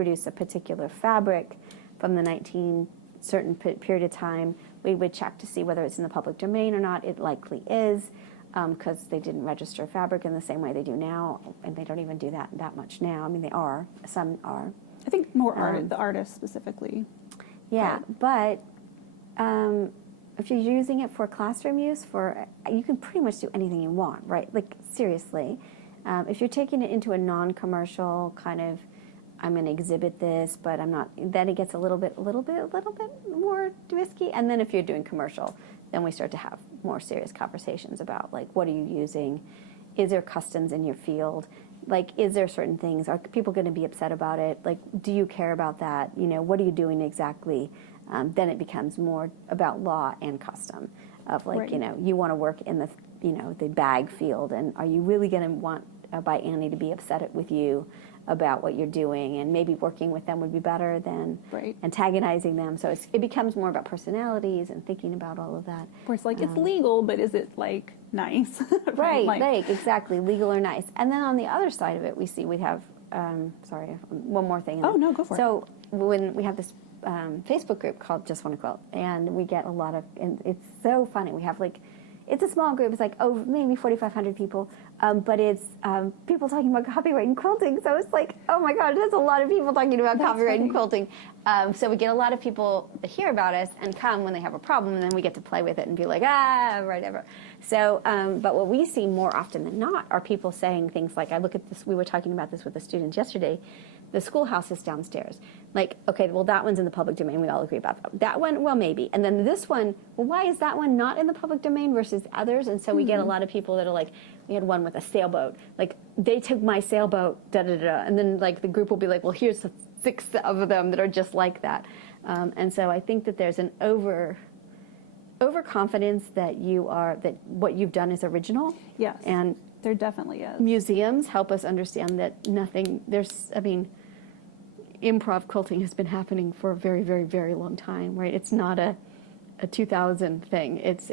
produce a particular fabric from the certain period of time, we would check to see whether it's in the public domain or not. It likely is, because they didn't register fabric in the same way they do now, and they don't even do that much now. I mean, they are. Some are. I think more the artists specifically. Yeah, but if you're using it for classroom use, you can pretty much do anything you want, right? Like, seriously. If you're taking it into a non-commercial kind of, I'm going to exhibit this, but I'm not, then it gets a little bit more risky. And then if you're doing commercial, then we start to have more serious conversations about, like, what are you using? Is there customs in your field? Like, is there certain things? Are people going to be upset about it? Like, do you care about that? You know, what are you doing exactly? Then it becomes more about law and custom of, like, right. You know, you want to work in the, you know, the bag field, and are you really going to want by Annie to be upset with you about what you're doing? And maybe working with them would be better than right. antagonizing them. So it becomes more about personalities and thinking about all of that. Where it's like, it's legal, but is it, like, nice? Right, like, exactly, legal or nice. And then on the other side of it, we have, sorry, one more thing. Oh, no, go for it. So when we have this Facebook group called Just Want to Quilt, and we get a lot of, and it's so funny. We have, like, it's a small group. It's like, maybe 4,500 people, but it's people talking about copyright and quilting. So it's like, oh my God, there's a lot of people talking about copyright and quilting. So we get a lot of people that hear about us and come when they have a problem, and then we get to play with it and be like, whatever. So, but what we see more often than not are people saying things like, I look at this, we were talking about this with the students yesterday, the schoolhouse is downstairs. Like, okay, well, that one's in the public domain. We all agree about that. That one, well, maybe. And then this one, well, why is that one not in the public domain versus others? And so we get a lot of people that are like, we had one with a sailboat. Like, they took my sailboat, da-da-da. And then, like, the group will be like, well, here's the 6 of them that are just like that. And so I think that there's an overconfidence that that what you've done is original. Yes, and there definitely is. Museums help us understand that improv quilting has been happening for a very, very, very long time, right? It's not a 2000 thing. It's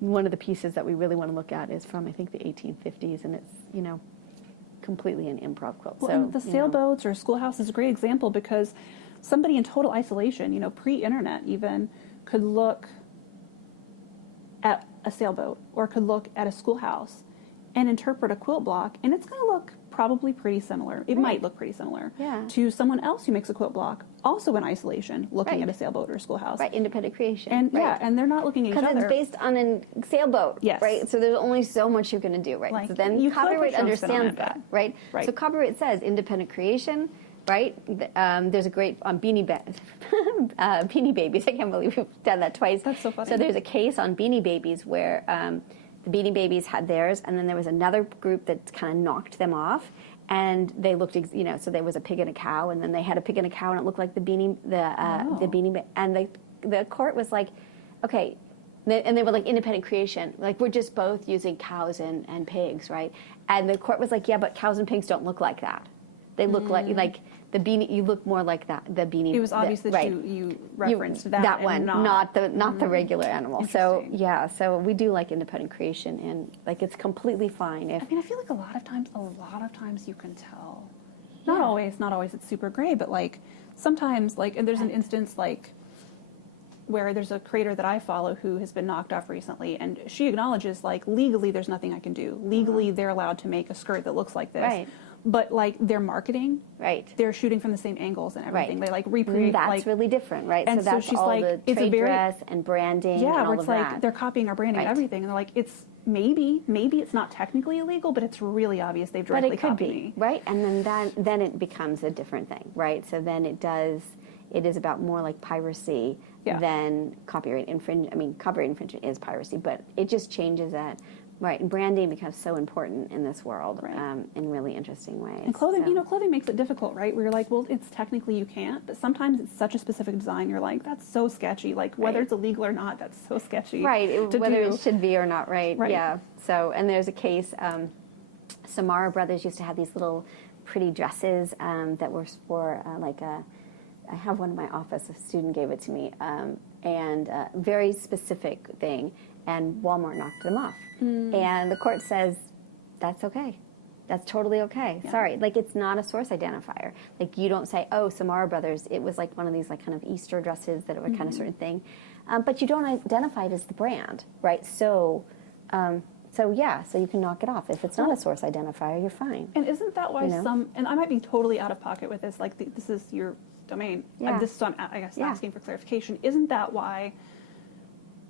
one of the pieces that we really want to look at is from, I think, the 1850s, and it's, completely an improv quilt. Well, so and the sailboats or schoolhouse is a great example because somebody in total isolation, pre-internet even, could look at a sailboat or could look at a schoolhouse and interpret a quilt block, and it's going to look probably pretty similar. It might look pretty similar to someone else who makes a quilt block, also in isolation, looking at a sailboat or a schoolhouse. Right, independent creation. And and they're not looking at each other. Because it's based on a sailboat, right? So there's only so much you're going to do, right? Like, so then copyright understands that, right? Right? So copyright says independent creation, right? There's a great on Beanie Babies. I can't believe we've done that twice. That's so funny. So there's a case on Beanie Babies where the Beanie Babies had theirs, and then there was another group that kind of knocked them off, and they looked, so there was a pig and a cow, and then they had a pig and a cow, and it looked like the Beanie, and the court was like, okay, and they were like independent creation, like we're just both using cows and pigs, right? And the court was like, yeah, but cows and pigs don't look like that. They look like the beanie. You look more like that. The beanie. It was obvious that you referenced that one, not the regular animal. So so we do like independent creation, and like it's completely fine. I feel like a lot of times you can tell. Not always. It's super gray, but like sometimes, like, and there's an instance like where there's a creator that I follow who has been knocked off recently, and she acknowledges, like, legally there's nothing I can do. Legally, they're allowed to make a skirt that looks like this. Right. But, like, their marketing, they're shooting from the same angles and everything. They, like, recreate. That's really different, right? And so that's she's all like, the trade dress and branding and all where it's of like that. they're copying our branding and everything. And they're like, it's maybe it's not technically illegal, but it's really obvious they've directly copied me. Right? And then it becomes a different thing, right? So then it is about more like piracy than copyright infringement. I mean, copyright infringement is piracy, but it just changes that. Right, and branding becomes so important in this world in really interesting ways. And clothing, clothing makes it difficult, right? Where you're like, well, it's technically you can't, but sometimes it's such a specific design. You're like, that's so sketchy. Like, whether it's illegal or not, that's so sketchy. Right, whether it should be or not, right? Yeah. So, and there's a case, Samara Brothers used to have these little pretty dresses that were for I have one in my office, a student gave it to me, and a very specific thing. And Walmart knocked them off. And the court says, that's okay. That's totally okay. Yeah. Sorry, like it's not a source identifier. Like you don't say, "Oh, Samara Brothers." It was like one of these like kind of Easter dresses that were kind of certain thing, but you don't identify it as the brand, right? So, so you can knock it off. If it's not a source identifier, you're fine. And isn't that why some? And I might be totally out of pocket with this. Like this is your domain. Yeah. This is what I guess asking for clarification. Isn't that why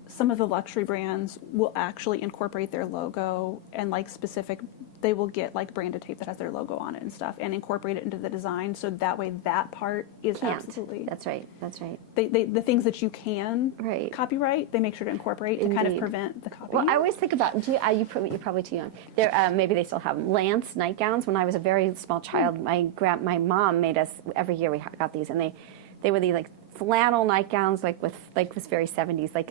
some of the luxury brands will actually incorporate their logo and like specific? They will get like branded tape that has their logo on it and stuff, and incorporate it into the design, so that way that part is absolutely. That's right. That's right. The things that you can copyright, they make sure to incorporate to kind of prevent the copying. Well, I always think about you're probably too young. There, maybe they still have them. Lance nightgowns. When I was a very small child, my mom made us every year. We got these, and they were these like flannel nightgowns, like with like this very 70s, like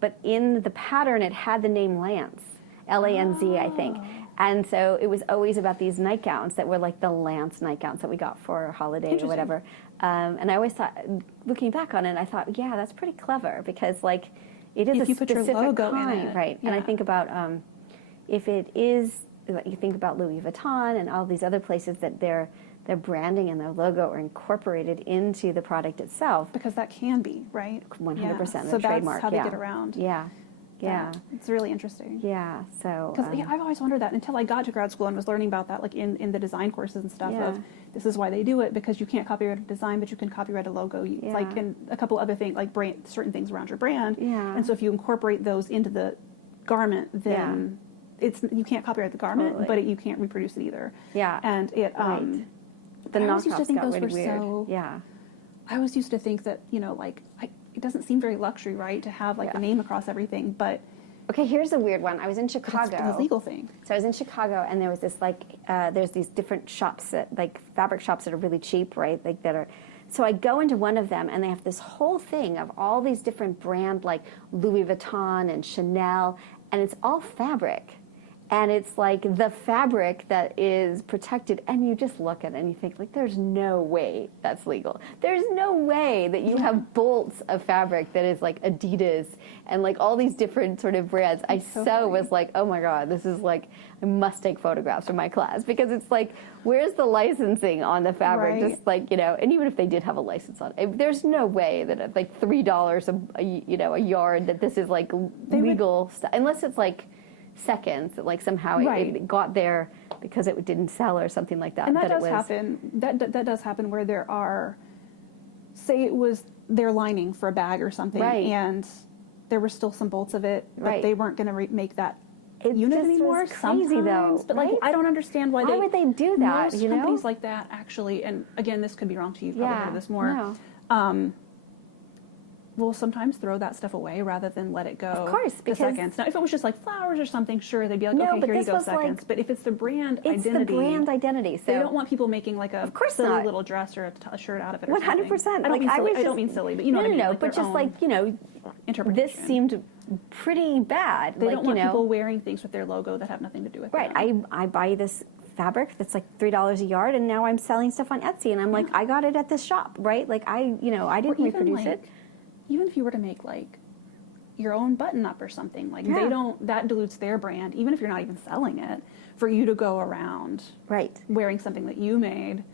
but in the pattern it had the name Lance, Lanz, I think. And so it was always about these nightgowns that were like the Lance nightgowns that we got for a holiday or whatever. And I always thought, looking back on it, I thought, yeah, that's pretty clever because like it is if you put your logo kind, in it, right? Yeah. And I think about if it is, you think about Louis Vuitton and all these other places that their branding and their logo are incorporated into the product itself. Because that can be, right? 100% So trademark. That's how they get around. Yeah. Yeah. It's really interesting. Yeah, so... Because I've always wondered that until I got to grad school and was learning about that, like in the design courses and stuff of, this is why they do it, because you can't copyright a design, but you can copyright a logo. Like, and a couple other things, like certain things around your brand. Yeah. And so if you incorporate those into the garment, then you can't copyright the garment, but you can't reproduce it either. Yeah. And it... The I always used to think those were weird. so... Yeah. I always used to think that, it doesn't seem very luxury, right, to have like the name across everything, but... Okay, here's a weird one. I was in Chicago. It's a legal thing. So I was in Chicago, and there was this there's these different shops fabric shops that are really cheap, right? Like that are. So I go into one of them, and they have this whole thing of all these different brand like Louis Vuitton and Chanel, and it's all fabric. And it's like the fabric that is protected, and you just look at it and you think, like, there's no way that's legal. There's no way that you have bolts of fabric that is like Adidas and like all these different sort of brands. I was like, oh my God, this is like, I must take photographs for my class because it's like, where's the licensing on the fabric? Right. Just like, and even if they did have a license on it, there's no way that at like $3 a yard that this is like legal stuff, unless it's like seconds, like somehow it got there because it didn't sell or something like that. And that does happen. That does happen where there are, say it was their lining for a bag or something, and there were still some bolts of it, but they weren't going to make that unit anymore. It's crazy though, but like I don't understand why would they do that? Most companies like that actually, and again, this could be wrong to you. Probably heard this more. No. Will sometimes throw that stuff away rather than let it go. Of course, because seconds. Now, if it was just like flowers or something, sure, they'd be like, okay, here you go, seconds. But if it's the brand identity, it's the brand identity. So they don't want people making like a silly little dress or a shirt out of it. 100%. I don't mean silly, but you know what I mean. No, like but just like interpretation. This seemed pretty bad. They don't want people wearing things with their logo that have nothing to do with it. Right. I buy this fabric that's like $3 a yard, and now I'm selling stuff on Etsy, and I'm like, I got it at this shop, right? Like I didn't reproduce it. Even if you were to make like your own button up or something, like that dilutes their brand, even if you're not even selling it, for you to go around wearing something that you made,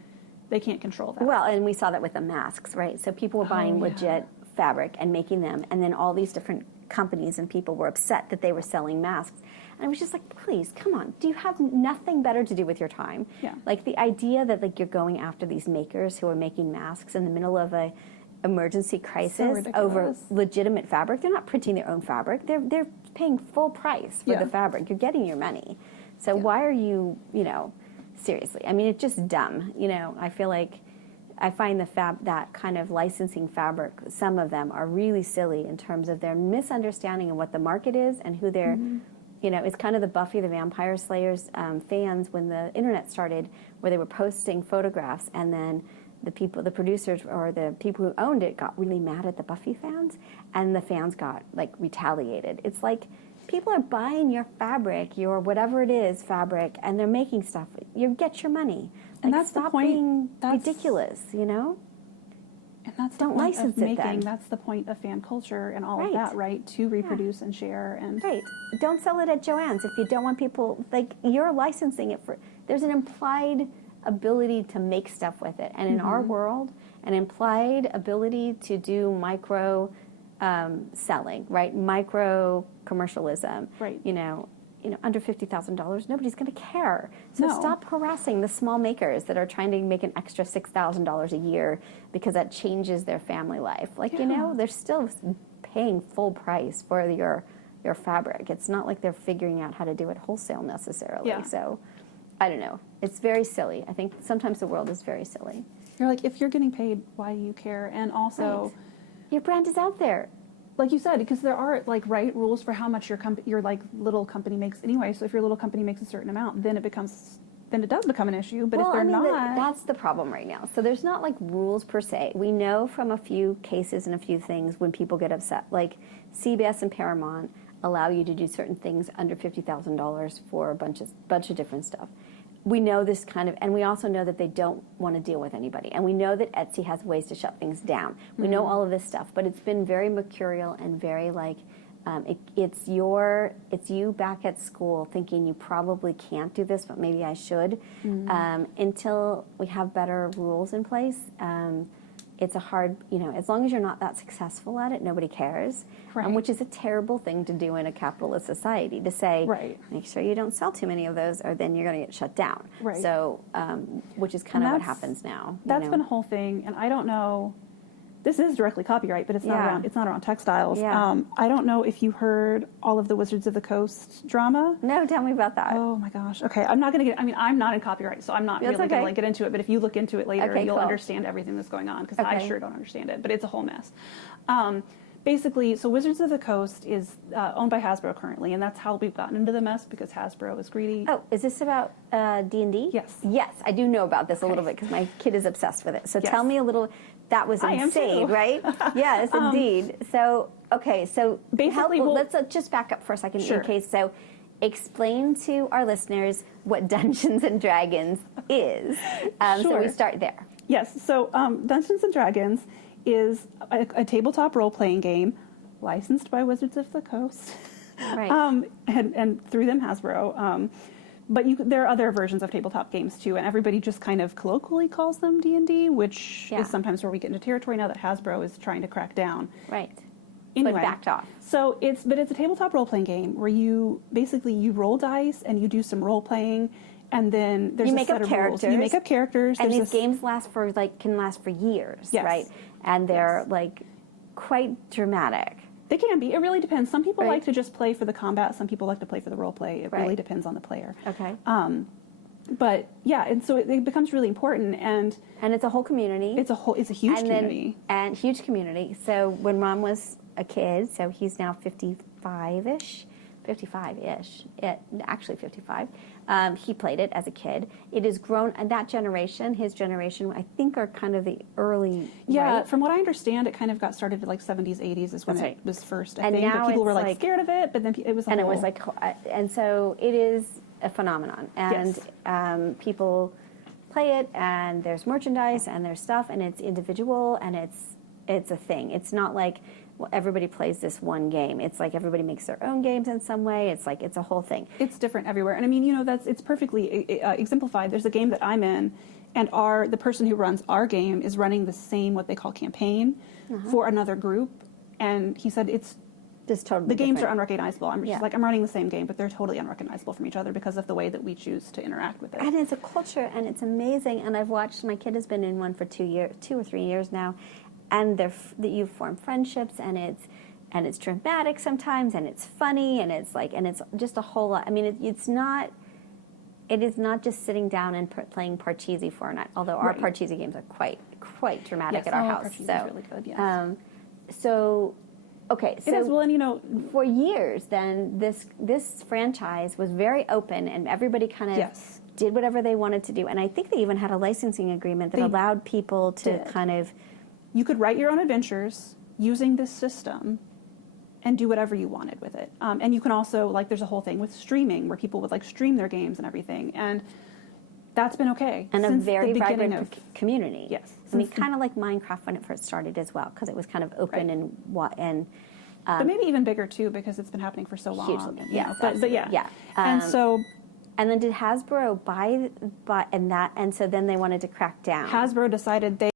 they can't control that. Well, and we saw that with the masks, right? So people were buying legit fabric and making them, and then all these different companies and people were upset that they were selling masks. And I was just like, please, come on. Do you have nothing better to do with your time? Yeah. Like the idea that like you're going after these makers who are making masks in the middle of a emergency crisis over legitimate fabric. They're not printing their own fabric. They're paying full price for the fabric. You're getting your money. So why are you, seriously? I mean, it's just dumb. I feel like I find that kind of licensing fabric, some of them are really silly in terms of their misunderstanding of what the market is and who they're, it's kind of the Buffy the Vampire Slayers fans when the internet started, where they were posting photographs and then the producers or the people who owned it got really mad at the Buffy fans, and the fans got like retaliated. It's like people are buying your fabric, your whatever it is fabric, and they're making stuff. You get your money. And that's stop the point. Being ridiculous, And that's don't the point license of it making. then. That's the point of fan culture and all of that, right? To reproduce and share and don't sell it at Joann's if you don't want people like you're licensing it for. there's an implied ability to make stuff with it. And in our world, an implied ability to do micro selling, right? Micro commercialism. Right. Under $50,000, nobody's going to care. So No. stop harassing the small makers that are trying to make an extra $6,000 a year because that changes their family life. They're still paying full price for your fabric. It's not like they're figuring out how to do it wholesale necessarily. Yeah. So I don't know. It's very silly. I think sometimes the world is very silly. You're like, if you're getting paid, why do you care? And also, Right. Your brand is out there. like you said, because there are rules for how much your little company makes anyway. So if your little company makes a certain amount, then it does become an issue. But if they're not, that's the problem right now. So there's not rules per se. We know from a few cases and a few things when people get upset. Like CBS and Paramount allow you to do certain things under $50,000 for a bunch of different stuff. We know this and we also know that they don't want to deal with anybody. And we know that Etsy has ways to shut things down. We know all of this stuff, but it's been very mercurial and very it's you back at school thinking you probably can't do this, but maybe I should. Until we have better rules in place, it's a hard, as long as you're not that successful at it, nobody cares. Right. Which is a terrible thing to do in a capitalist society, to say, Right. make sure you don't sell too many of those or then you're going to get shut down. Right. So, which is kind of what happens now. That's been a whole thing, and I don't know. This is directly copyright, but it's not around. It's not around textiles. Yeah. I don't know if you heard all of the Wizards of the Coast drama. No, tell me about that. Oh my gosh. Okay, I'm not going to get. I mean, I'm not in copyright, so I'm not That's really going okay. to get into it. But if you look into it later, Okay, you'll cool. understand everything that's going on because I Okay. sure don't understand it. But it's a whole mess. Basically, so Wizards of the Coast is owned by Hasbro currently, and that's how we've gotten into the mess because Hasbro is greedy. Oh, is this about D&D? Yes. Yes, I do know about this a Okay. little bit because my kid is obsessed with it. So Yes. tell me a little. That was I am insane, too. right? Yes, indeed. So, okay, so Basically, let's just back up for a second Sure. in case. So, explain to our listeners what Dungeons and Dragons is. So Sure. we start there. Yes, so Dungeons and Dragons is a tabletop role-playing game licensed by Wizards of the Coast, Right. and through them Hasbro. But there are other versions of tabletop games too, and everybody just kind of colloquially calls them D&D, which Yeah. is sometimes where we get into territory now that Hasbro is trying to crack down. Right. Anyway, But backed off. So it's a tabletop role-playing game where you roll dice and you do some role-playing, and then there's You a make set up of rules. characters. You make up characters. And There's these games can last for years, Yes. right? And they're quite dramatic. They can be. It really depends. Some people Right. like to just play for the combat. Some people like to play for the role play. It really Right. depends on the player. Okay. But yeah, and so it becomes really important, and And it's a whole community. it's a huge community. And huge community. So when Ron was a kid, so he's now 55-ish, actually 55. He played it as a kid. It has grown, and that generation, his generation, I think are kind of the early. Yeah, right? from what I understand, it kind of got started in 70s, 80s is when That's it right. was first. I And think now but people it's were scared of it, but then it was. And it was and so it is a phenomenon, and Yes. people play it, and there's merchandise, and there's stuff, and it's individual, and it's a thing. It's not like everybody plays this one game. It's like everybody makes their own games in some way. It's it's a whole thing. It's different everywhere, and I mean, it's perfectly exemplified. There's a game that I'm in, and the person who runs our game is running the same what they call campaign for another group, and he said it's. Just totally The games are different. unrecognizable. I'm just I'm running the same game, but they're totally unrecognizable from each other because of the way that we choose to interact with it. And it's a culture, and it's amazing. And I've watched. My kid has been in one for 2 or 3 years now, and that you form friendships, and it's dramatic sometimes, and it's funny, and it's just a whole lot. I mean, it's not. It is not just sitting down and playing Parcheesi for a night. Although our Right. Parcheesi games are quite dramatic Yes, at our oh, house. Parcheesi is So really good, yes. So. Okay, so It is, well, and for years, then this franchise was very open, and everybody kind of Yes. did whatever they wanted to do. And I think they even had a licensing agreement that They allowed people to did. kind of. you could write your own adventures using this system and do whatever you wanted with it. And you can also, there's a whole thing with streaming where people would stream their games and everything. And that's been okay. And a since very the beginning vibrant community. Yes. I mean, Since the- kind of like Minecraft when it first started as well, because it was kind of open Right. and but maybe even bigger too because it's been happening for so long. hugely. and, Yes, but yeah. yeah. And so And then did Hasbro buy and so then they wanted to crack down? Hasbro decided they